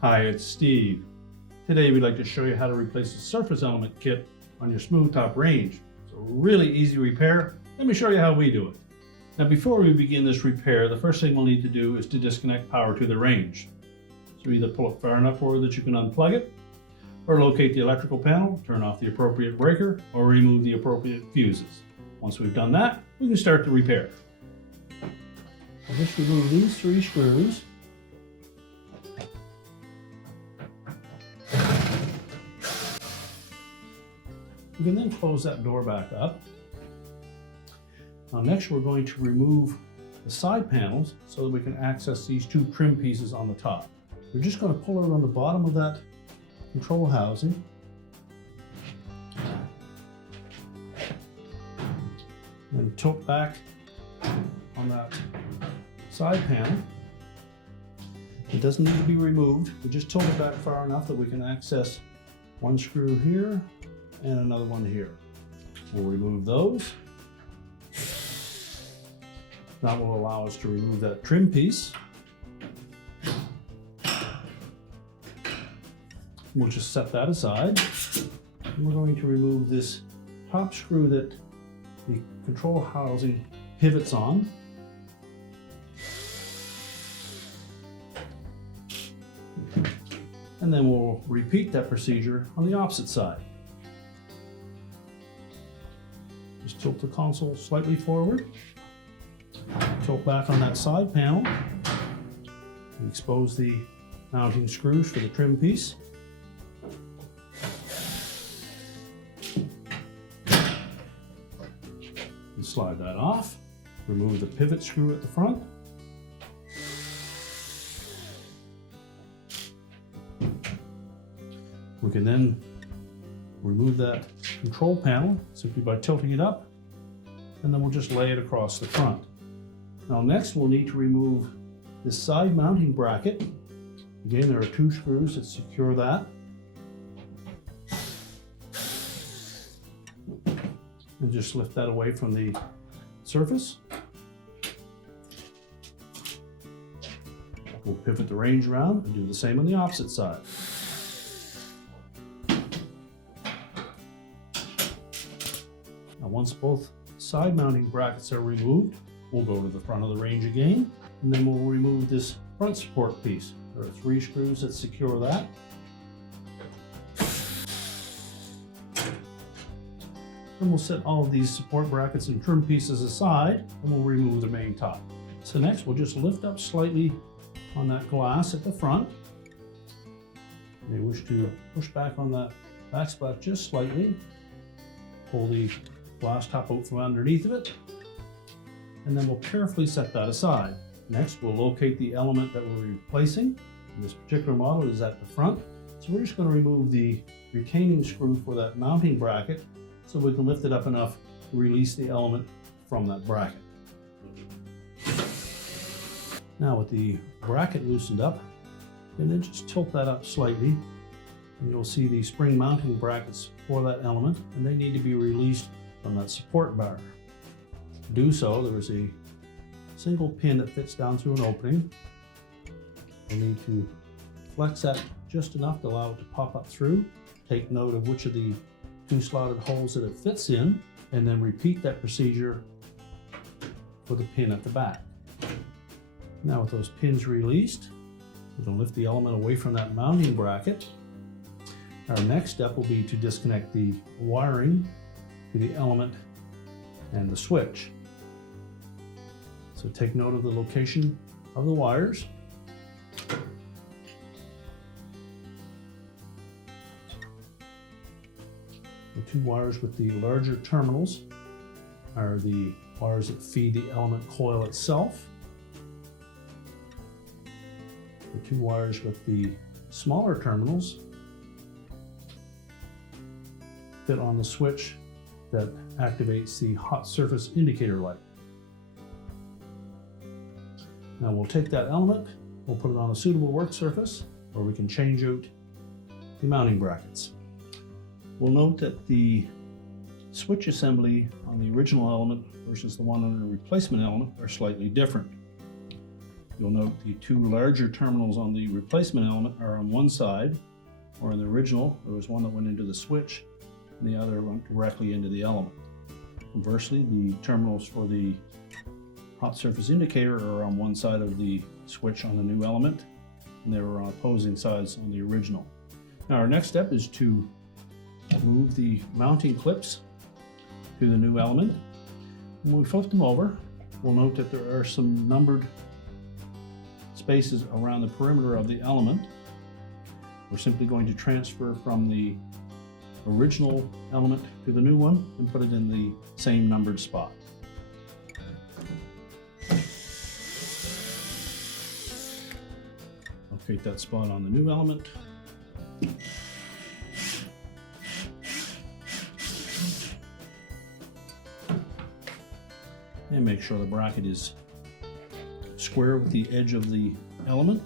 Hi, it's Steve. Today we'd like to show you how to replace the surface element kit on your smooth top range. It's a really easy repair. Let me show you how we do it. Now before we begin this repair, the first thing we'll need to do is to disconnect power to the range. So either pull it far enough forward that you can unplug it, or locate the electrical panel, turn off the appropriate breaker, or remove the appropriate fuses. Once we've done that, we can start the repair. I'll just remove these 3 screws. We can then close that door back up. Now next we're going to remove the side panels so that we can access these 2 trim pieces on the top. We're just going to pull it on the bottom of that control housing. Then tilt back on that side panel. It doesn't need to be removed. We just tilt it back far enough that we can access 1 screw here and another one here. We'll remove those. That will allow us to remove that trim piece. We'll just set that aside. And we're going to remove this top screw that the control housing pivots on. And then we'll repeat that procedure on the opposite side. Just tilt the console slightly forward, tilt back on that side panel, and expose the mounting screws for the trim piece. And slide that off, remove the pivot screw at the front. We can then remove that control panel simply by tilting it up, and then we'll just lay it across the front. Now next we'll need to remove this side mounting bracket. Again, there are 2 screws that secure that. And just lift that away from the surface. We'll pivot the range around and do the same on the opposite side. Now once both side mounting brackets are removed, we'll go to the front of the range again, and then we'll remove this front support piece. There are 3 screws that secure that. And we'll set all of these support brackets and trim pieces aside, and we'll remove the main top. So next we'll just lift up slightly on that glass at the front. You may wish to push back on that backsplash just slightly. Pull the glass top out from underneath of it, and then we'll carefully set that aside. Next, we'll locate the element that we're replacing. This particular model is at the front, so we're just going to remove the retaining screw for that mounting bracket so we can lift it up enough to release the element from that bracket. Now with the bracket loosened up, and then just tilt that up slightly, and you'll see the spring mounting brackets for that element, and they need to be released from that support bar. To do so, there is a single pin that fits down through an opening. You'll need to flex that just enough to allow it to pop up through. Take note of which of the 2 slotted holes that it fits in, and then repeat that procedure for the pin at the back. Now with those pins released, we can lift the element away from that mounting bracket. Our next step will be to disconnect the wiring to the element and the switch. So take note of the location of the wires. The 2 wires with the larger terminals are the wires that feed the element coil itself. The 2 wires with the smaller terminals fit on the switch that activates the hot surface indicator light. Now we'll take that element, we'll put it on a suitable work surface where we can change out the mounting brackets. We'll note that the switch assembly on the original element versus the one on the replacement element are slightly different. You'll note the two larger terminals on the replacement element are on one side, or in the original, there was one that went into the switch and the other went directly into the element. Conversely, the terminals for the hot surface indicator are on one side of the switch on the new element, and they were on opposing sides on the original. Now our next step is to move the mounting clips to the new element. When we flip them over, we'll note that there are some numbered spaces around the perimeter of the element. We're simply going to transfer from the original element to the new one and put it in the same numbered spot. Locate that spot on the new element. And make sure the bracket is square with the edge of the element.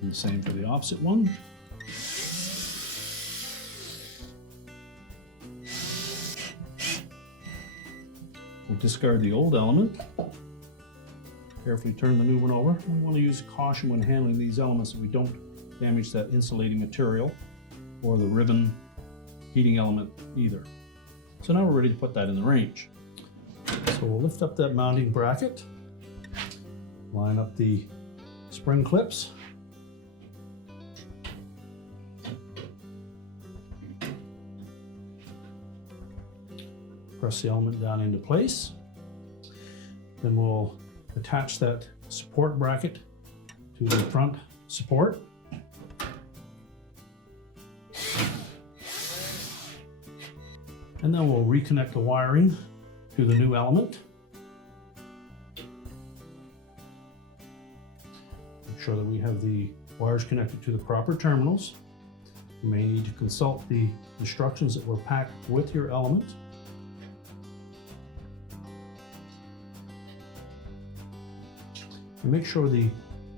And the same for the opposite one. We'll discard the old element. Carefully turn the new one over. We want to use caution when handling these elements so we don't damage that insulating material or the ribbon heating element either. So now we're ready to put that in the range. So we'll lift up that mounting bracket, line up the spring clips, press the element down into place. Then we'll attach that support bracket to the front support. And then we'll reconnect the wiring to the new element. Make sure that we have the wires connected to the proper terminals. You may need to consult the instructions that were packed with your element. And make sure the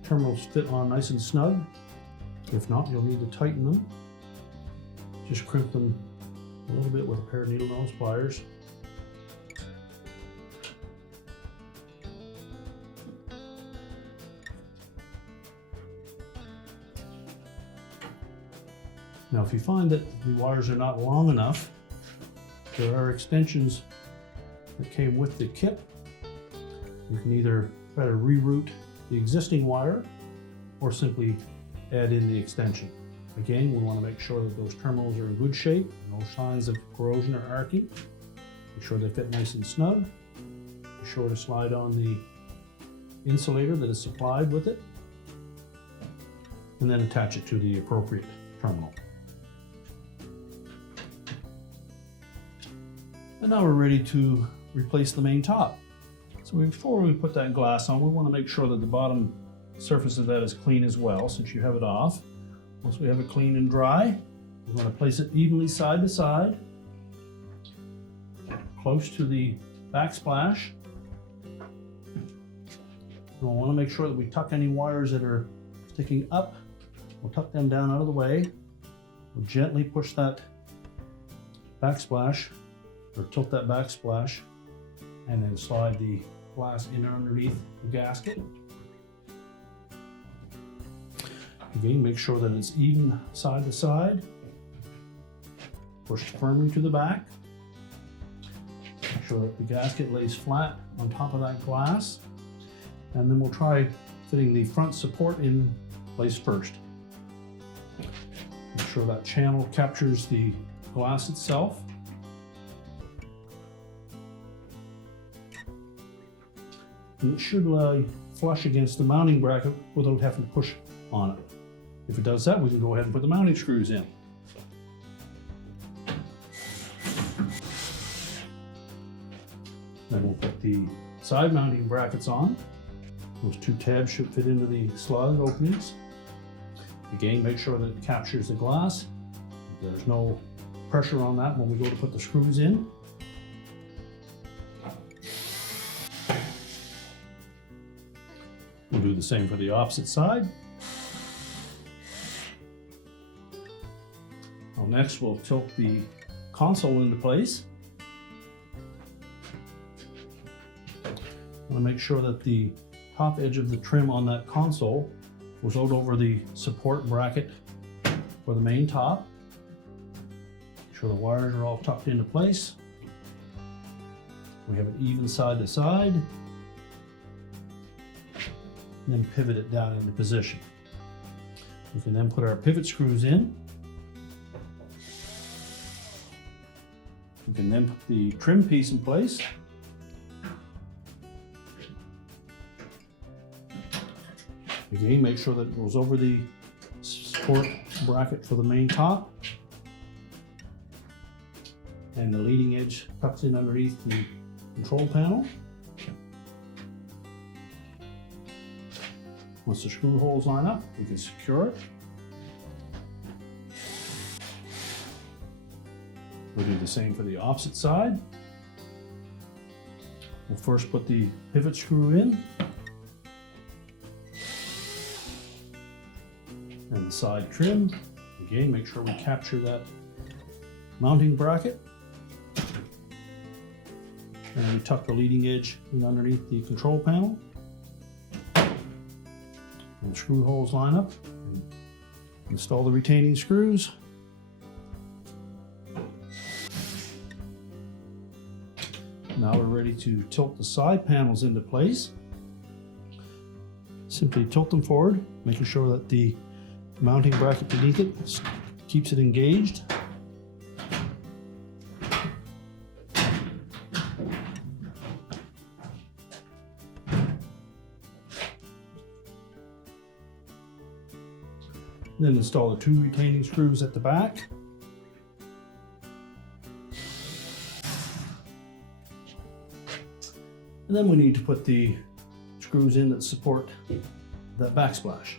terminals fit on nice and snug. If not, you'll need to tighten them. Just crimp them a little bit with a pair of needle nose pliers. Now, if you find that the wires are not long enough, there are extensions that came with the kit. You can either try to reroute the existing wire or simply add in the extension. Again, we want to make sure that those terminals are in good shape, no signs of corrosion or arcing. Make sure they fit nice and snug. Be sure to slide on the insulator that is supplied with it, and then attach it to the appropriate terminal. And now we're ready to replace the main top. So before we put that glass on, we want to make sure that the bottom surface of that is clean as well, since you have it off. Once we have it clean and dry, we're going to place it evenly side to side, close to the backsplash. We'll want to make sure that we tuck any wires that are sticking up. We'll tuck them down out of the way. We'll gently push that backsplash, or tilt that backsplash, and then slide the glass in underneath the gasket. Again, make sure that it's even side to side. Push firmly to the back. Make sure that the gasket lays flat on top of that glass. And then we'll try fitting the front support in place first. Make sure that channel captures the glass itself. And it should lie flush against the mounting bracket without having to push on it. If it does that, we can go ahead and put the mounting screws in. Then we'll put the side mounting brackets on. Those two tabs should fit into the slot openings. Again, make sure that it captures the glass. There's no pressure on that when we go to put the screws in. We'll do the same for the opposite side. next we'll tilt the console into place. I want to make sure that the top edge of the trim on that console goes out over the support bracket for the main top. Make sure the wires are all tucked into place. We have it even side to side. And then pivot it down into position. We can then put our pivot screws in. We can then put the trim piece in place. Again, make sure that it goes over the support bracket for the main top. And the leading edge tucks in underneath the control panel. Once the screw holes line up, we can secure it. We'll do the same for the opposite side. We'll first put the pivot screw in. And the side trim. Again, make sure we capture that mounting bracket. And we tuck the leading edge in underneath the control panel. And the screw holes line up. And install the retaining screws. Now we're ready to tilt the side panels into place. Simply tilt them forward, making sure that the mounting bracket beneath it keeps it engaged. Then install the 2 retaining screws at the back. And then we need to put the screws in that support that backsplash.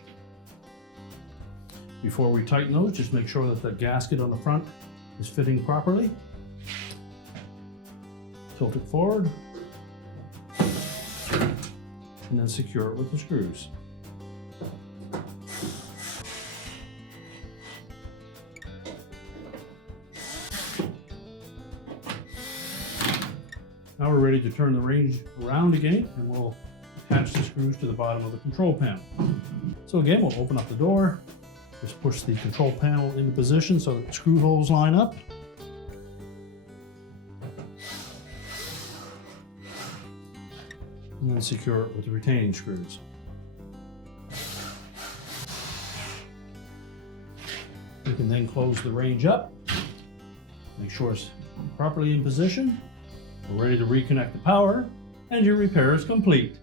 Before we tighten those, just make sure that the gasket on the front is fitting properly. Tilt it forward. And then secure it with the screws. Now we're ready to turn the range around again, and we'll attach the screws to the bottom of the control panel. So again, we'll open up the door, just push the control panel into position so that the screw holes line up. And then secure it with the retaining screws. You can then close the range up, make sure it's properly in position. We're ready to reconnect the power, and your repair is complete.